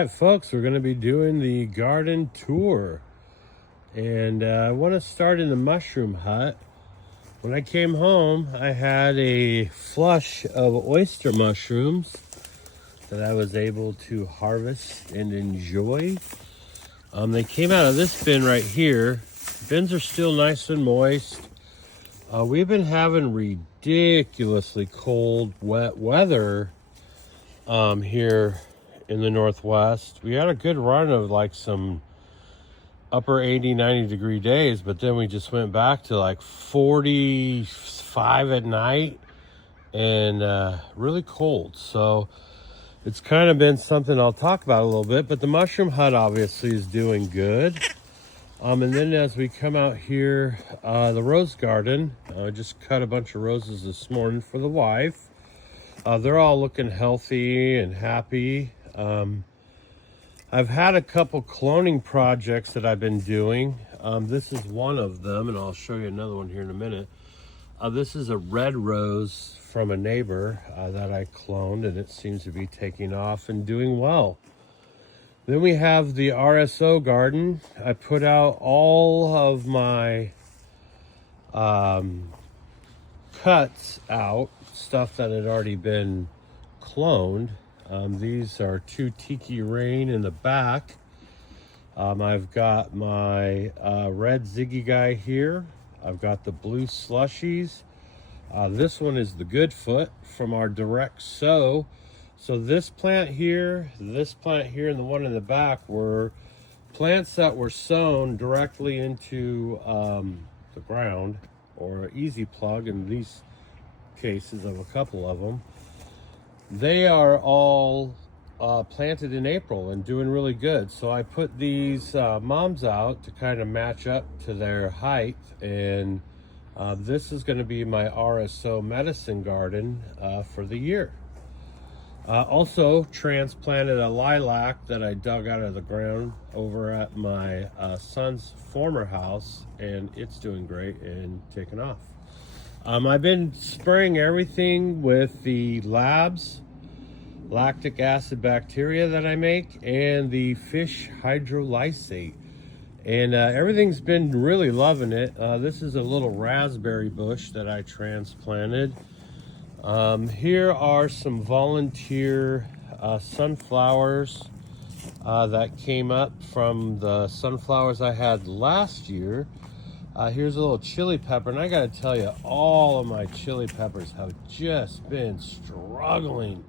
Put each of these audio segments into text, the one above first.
right, folks, we're going to be doing the garden tour. And I want to start in the mushroom hut. When I came home, I had a flush of oyster mushrooms that I was able to harvest and enjoy. They came out of this bin right here. Bins are still nice and moist. We've been having ridiculously cold, wet weather here in the Northwest. We had a good run of like some upper 80, 90 degree days, but then we just went back to like 45 at night and really cold. So it's kind of been something I'll talk about a little bit, but the mushroom hut obviously is doing good. And then as we come out here, the rose garden, I just cut a bunch of roses this morning for the wife. They're all looking healthy and happy. I've had a couple cloning projects that I've been doing. This is one of them, and I'll show you another one here in a minute. This is a red rose from a neighbor that I cloned, and it seems to be taking off and doing well. Then we have the RSO garden. I put out all of my cuts out, stuff that had already been cloned. These are two Tiki Rain in the back. I've got my red Ziggy guy here. I've got the blue slushies. This one is the Goodfoot from our direct sow. So this plant here, and the one in the back were plants that were sown directly into the ground, or easy plug in these cases of a couple of them. They are all planted in April and doing really good. So I put these moms out to kind of match up to their height, and this is going to be my RSO medicine garden for the year. Also transplanted a lilac that I dug out of the ground over at my son's former house, and it's doing great and taking off. I've been spraying everything with the labs, lactic acid bacteria that I make, and the fish hydrolysate. And everything's been really loving it. This is a little raspberry bush that I transplanted. Here are some volunteer sunflowers that came up from the sunflowers I had last year. Here's a little chili pepper, and I gotta tell you, all of my chili peppers have just been struggling.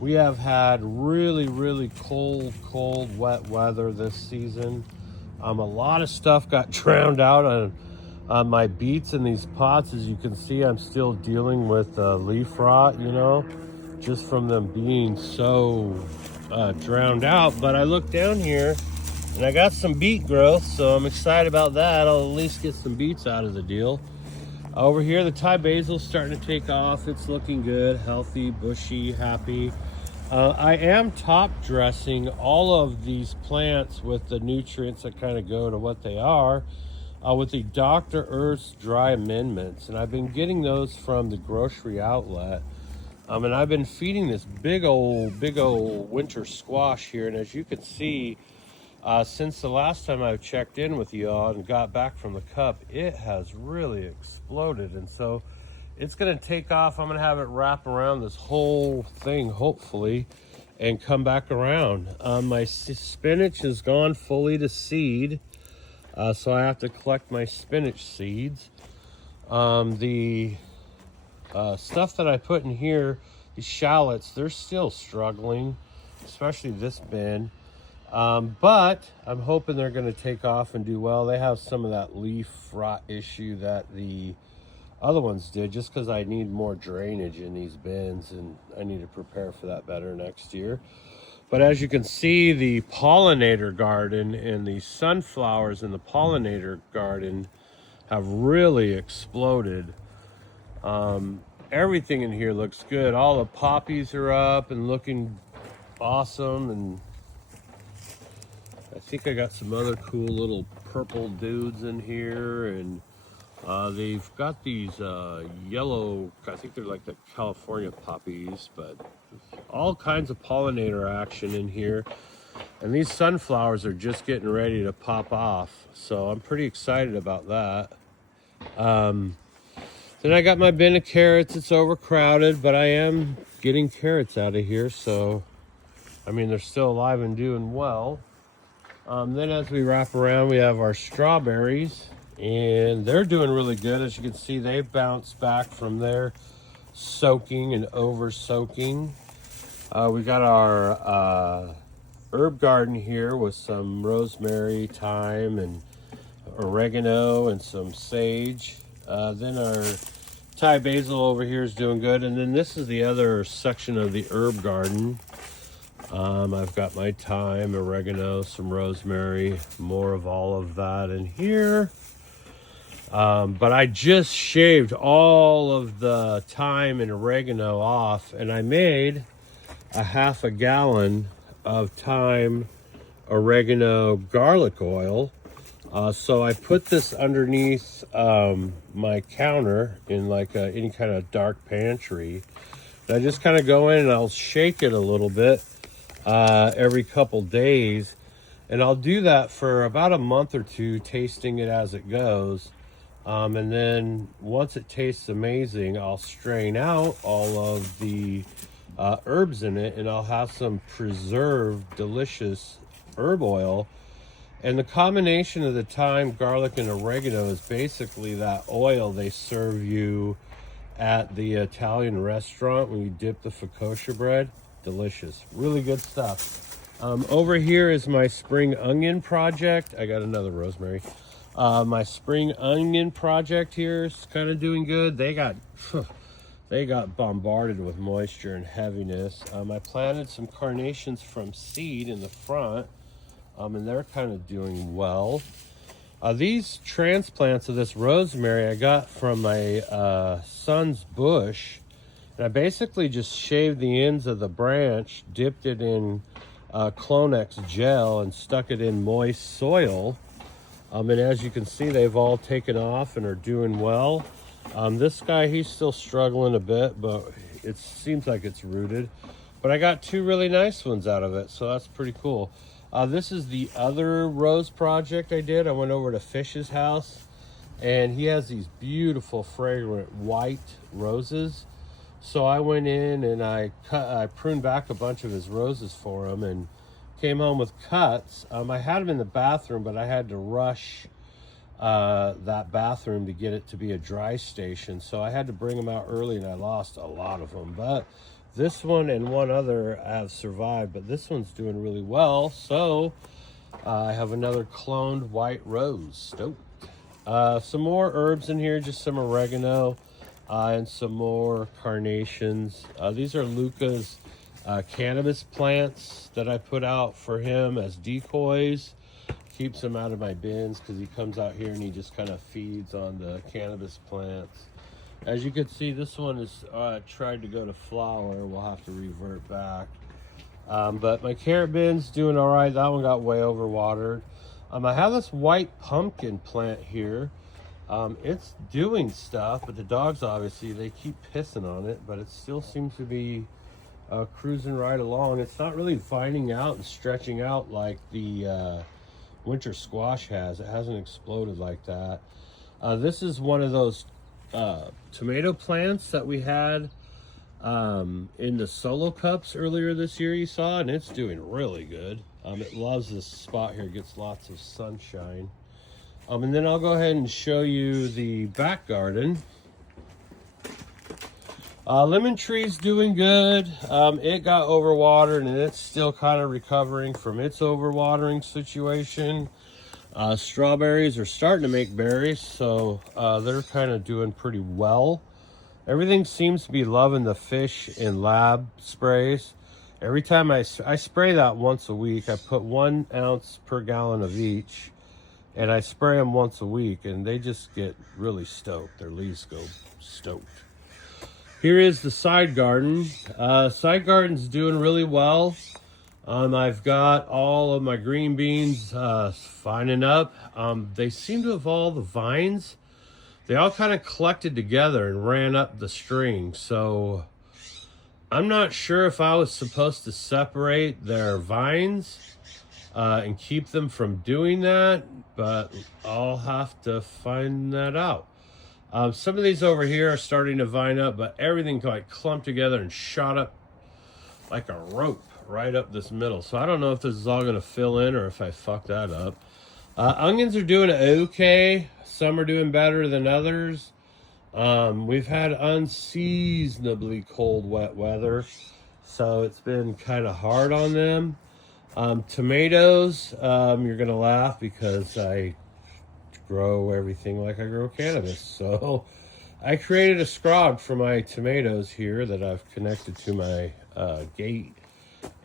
We have had really cold, wet weather this season. A lot of stuff got drowned out on my beets in these pots. As you can see, I'm still dealing with leaf rot, just from them being so drowned out. But I look down here, and I got some beet growth, so I'm excited about that. I'll at least get some beets out of the deal. Over here, the Thai basil's starting to take off. It's looking good, healthy, bushy, happy. I am top dressing all of these plants with the nutrients that kind of go to what they are, with the Dr. Earth's dry amendments. And I've been getting those from the grocery outlet. And I've been feeding this big old winter squash here. And as you can see, since the last time I've checked in with y'all and got back from the cup, it has really exploded. And so it's going to take off. I'm going to have it wrap around this whole thing, hopefully, and come back around. My spinach has gone fully to seed, so I have to collect my spinach seeds. The stuff that I put in here, the shallots, they're still struggling, especially this bin. But I'm hoping they're going to take off and do well. They have some of that leaf rot issue that the other ones did, just because I need more drainage in these bins, and I need to prepare for that better next year. But as you can see, the pollinator garden and the sunflowers in the pollinator garden have really exploded. Everything in here looks good. All the poppies are up and looking awesome, and I think I got some other cool little purple dudes in here, and they've got these yellow, I think they're like the California poppies, but all kinds of pollinator action in here. And these sunflowers are just getting ready to pop off. So I'm pretty excited about that. Then I got my bin of carrots. It's overcrowded, but I am getting carrots out of here. So, I mean, they're still alive and doing well. Then as we wrap around, we have our strawberries. And they're doing really good. As you can see, they've bounced back from their soaking and over soaking. We got our herb garden here with some rosemary, thyme, and oregano and some sage. Then our Thai basil over here is doing good. And then this is the other section of the herb garden. I've got my thyme, oregano, some rosemary, more of all of that in here. But I just shaved all of the thyme and oregano off, and I made a half a gallon of thyme, oregano, garlic oil. So I put this underneath my counter in like any kind of dark pantry. And I just kind of go in and I'll shake it a little bit every couple days. And I'll do that for about a month or two, tasting it as it goes. And then once it tastes amazing, I'll strain out all of the herbs in it, and I'll have some preserved, delicious herb oil. And the combination of the thyme, garlic, and oregano is basically that oil they serve you at the Italian restaurant when you dip the focaccia bread. Delicious. Really good stuff. Over here is my spring onion project. I got another rosemary. My spring onion project here is kind of doing good. They got bombarded with moisture and heaviness. I planted some carnations from seed in the front. And they're kind of doing well. These transplants of this rosemary I got from my son's bush. And I basically just shaved the ends of the branch, dipped it in Clonex gel, and stuck it in moist soil. And as you can see, they've all taken off and are doing well. This guy, he's still struggling a bit, but it seems like it's rooted. But I got two really nice ones out of it, so that's pretty cool. This is the other rose project I did. I went over to Fish's house, and he has these beautiful, fragrant white roses. So I went in and I pruned back a bunch of his roses for him and came home with cuts. I had them in the bathroom, but I had to rush that bathroom to get it to be a dry station. So I had to bring them out early, and I lost a lot of them. But this one and one other have survived, but this one's doing really well. So I have another cloned white rose, stoked. Some more herbs in here, just some oregano and some more carnations. These are Luca's cannabis plants that I put out for him as decoys. Keeps him out of my bins because he comes out here and he just kind of feeds on the cannabis plants. As you can see, this one is tried to go to flower. We'll have to revert back. But my carrot bin's doing all right. That one got way overwatered. I have this white pumpkin plant here. It's doing stuff, but the dogs, obviously, they keep pissing on it, but it still seems to be cruising right along. It's not really vining out and stretching out like the winter squash has. It hasn't exploded like that. This is one of those tomato plants that we had in the solo cups earlier this year, you saw, and it's doing really good. It loves this spot here. It gets lots of sunshine. And then I'll go ahead and show you the back garden. Lemon tree's doing good. It got overwatered, and it's still kind of recovering from its overwatering situation. Strawberries are starting to make berries, so they're kind of doing pretty well. Everything seems to be loving the fish and lab sprays. Every time I spray that once a week. I put 1 ounce per gallon of each, and I spray them once a week, and they just get really stoked. Their leaves go stoked. Here is the side garden. Side garden's doing really well. I've got all of my green beans fining up. They seem to have all the vines. They all kind of collected together and ran up the string. So I'm not sure if I was supposed to separate their vines and keep them from doing that, but I'll have to find that out. Some of these over here are starting to vine up, but everything like clumped together and shot up like a rope right up this middle. So I don't know if this is all going to fill in or if I fuck that up. Onions are doing okay. Some are doing better than others. We've had unseasonably cold, wet weather, so it's been kind of hard on them. Tomatoes, you're going to laugh because I grow everything like I grow cannabis. So I created a scrog for my tomatoes here that I've connected to my gate.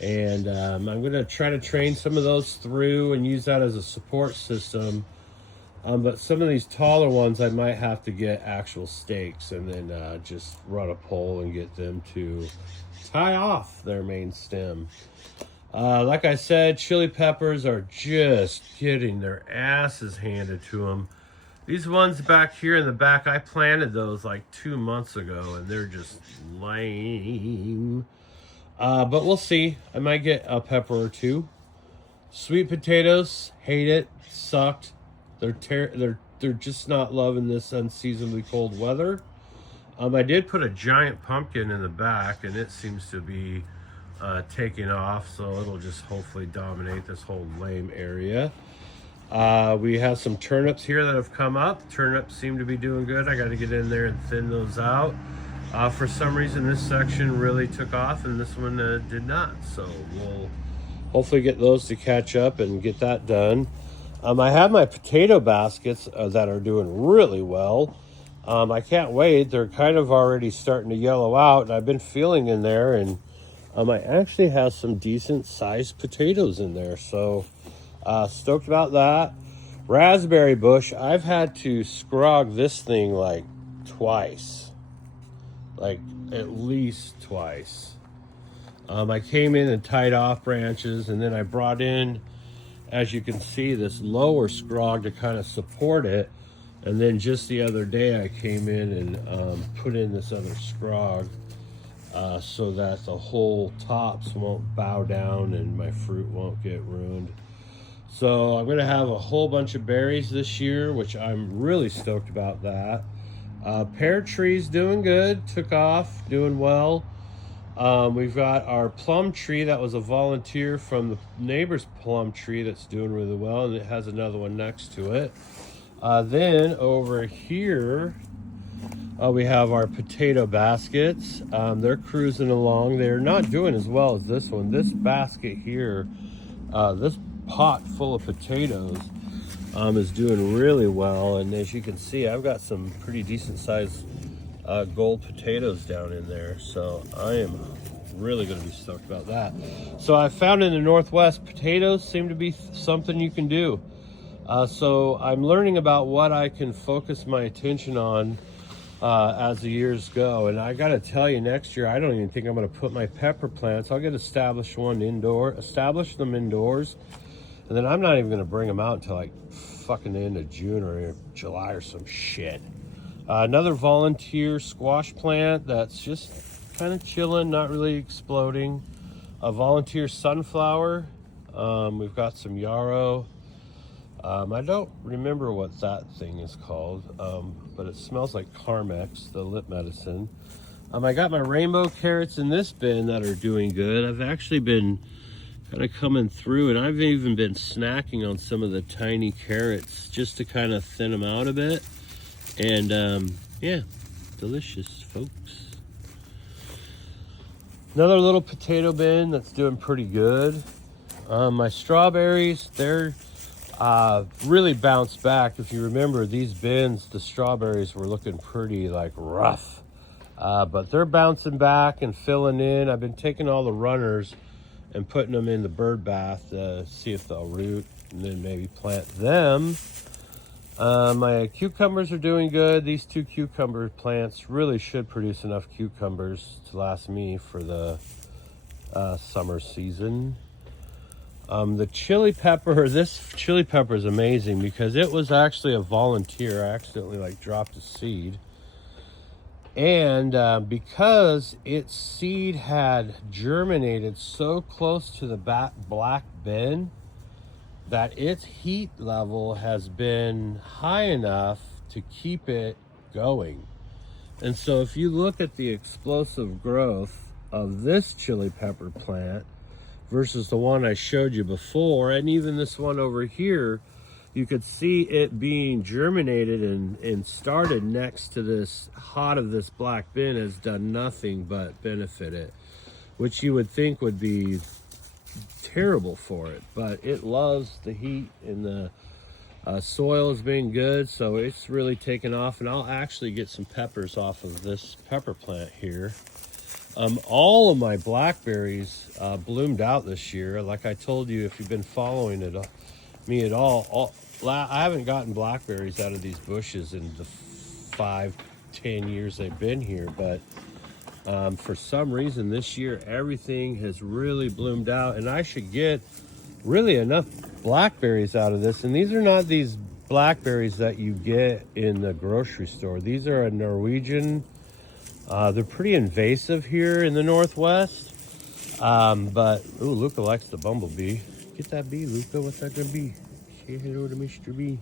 And I'm going to try to train some of those through and use that as a support system. But some of these taller ones, I might have to get actual stakes and then just run a pole and get them to tie off their main stem. Like I said, chili peppers are just getting their asses handed to them. These ones back here in the back, I planted those like 2 months ago, and they're just lame. But we'll see. I might get a pepper or two. Sweet potatoes, hate it, sucked. They're just not loving this unseasonably cold weather. I did put a giant pumpkin in the back, and it seems to be taking off, so it'll just hopefully dominate this whole lame area. We have some turnips here that have come up. Turnips seem to be doing good. I got to get in there and thin those out. For some reason, this section really took off, and this one did not. So we'll hopefully get those to catch up and get that done. I have my potato baskets that are doing really well. I can't wait. They're kind of already starting to yellow out, and I've been feeling in there, and I actually have some decent sized potatoes in there. So stoked about that. Raspberry bush, I've had to scrog this thing like twice. Like at least twice. I came in and tied off branches, and then I brought in, as you can see, this lower scrog to kind of support it. And then just the other day I came in and put in this other scrog so that the whole tops won't bow down and my fruit won't get ruined. So I'm gonna have a whole bunch of berries this year, which I'm really stoked about that. Pear tree's doing good, took off, doing well. We've got our plum tree that was a volunteer from the neighbor's plum tree that's doing really well, and it has another one next to it. Then over here, we have our potato baskets. They're cruising along. They're not doing as well as this one. This basket here, this pot full of potatoes, is doing really well. And as you can see, I've got some pretty decent sized gold potatoes down in there. So I am really going to be stoked about that. So I found in the Northwest, potatoes seem to be something you can do. So I'm learning about what I can focus my attention on as the years go. And I got to tell you, next year, I don't even think I'm going to put my pepper plants. I'll get establish them indoors. And then I'm not even going to bring them out until like fucking the end of June or July or some shit. Another volunteer squash plant that's just kind of chilling, not really exploding. A volunteer sunflower. We've got some yarrow. I don't remember what that thing is called, but it smells like Carmex, the lip medicine. I got my rainbow carrots in this bin that are doing good. I've actually been kind of coming through, and I've even been snacking on some of the tiny carrots just to kind of thin them out a bit. And yeah, delicious, folks. Another little potato bin that's doing pretty good. My strawberries, they're really bounced back. If you remember, these bins, the strawberries were looking pretty like rough, but they're bouncing back and filling in. I've been taking all the runners and putting them in the bird bath to see if they'll root, and then maybe plant them. My cucumbers are doing good. These 2 cucumber plants really should produce enough cucumbers to last me for the summer season. The chili pepper, this chili pepper is amazing because it was actually a volunteer. I accidentally dropped a seed. And because its seed had germinated so close to the black bin, that its heat level has been high enough to keep it going. And so if you look at the explosive growth of this chili pepper plant versus the one I showed you before, and even this one over here, you could see it being germinated and started next to this hot of this black bin has done nothing but benefit it, which you would think would be terrible for it, but it loves the heat, and the soil has been good, so it's really taken off. And I'll actually get some peppers off of this pepper plant here. All of my blackberries bloomed out this year. Like I told you, if you've been following me at all, I haven't gotten blackberries out of these bushes in the 5-10 years they've been here, but for some reason this year everything has really bloomed out, and I should get really enough blackberries out of this. And these are not these blackberries that you get in the grocery store. These are a Norwegian. They're pretty invasive here in the Northwest. But ooh, Luca likes the bumblebee. Get that bee, Luca. What's that gonna be? Say hello to Mr. Bee.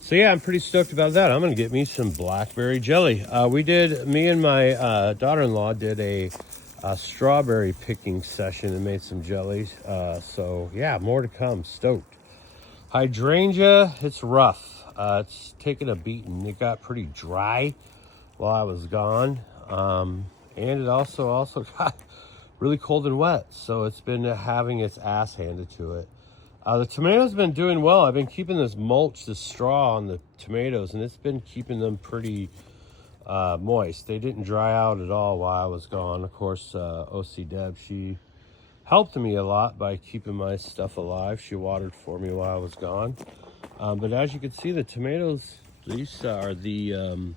So yeah, I'm pretty stoked about that. I'm gonna get me some blackberry jelly. Me and my daughter-in-law did a strawberry picking session and made some jellies. So yeah, more to come. Stoked. Hydrangea, it's rough. It's taken a beating. It got pretty dry while I was gone, and it also got really cold and wet, so it's been having its ass handed to it. The tomatoes been doing well. I've been keeping this mulch, this straw on the tomatoes, and it's been keeping them pretty moist. They didn't dry out at all while I was gone. Of course, OC Deb, she helped me a lot by keeping my stuff alive. She watered for me while I was gone. But as you can see, the tomatoes, these are the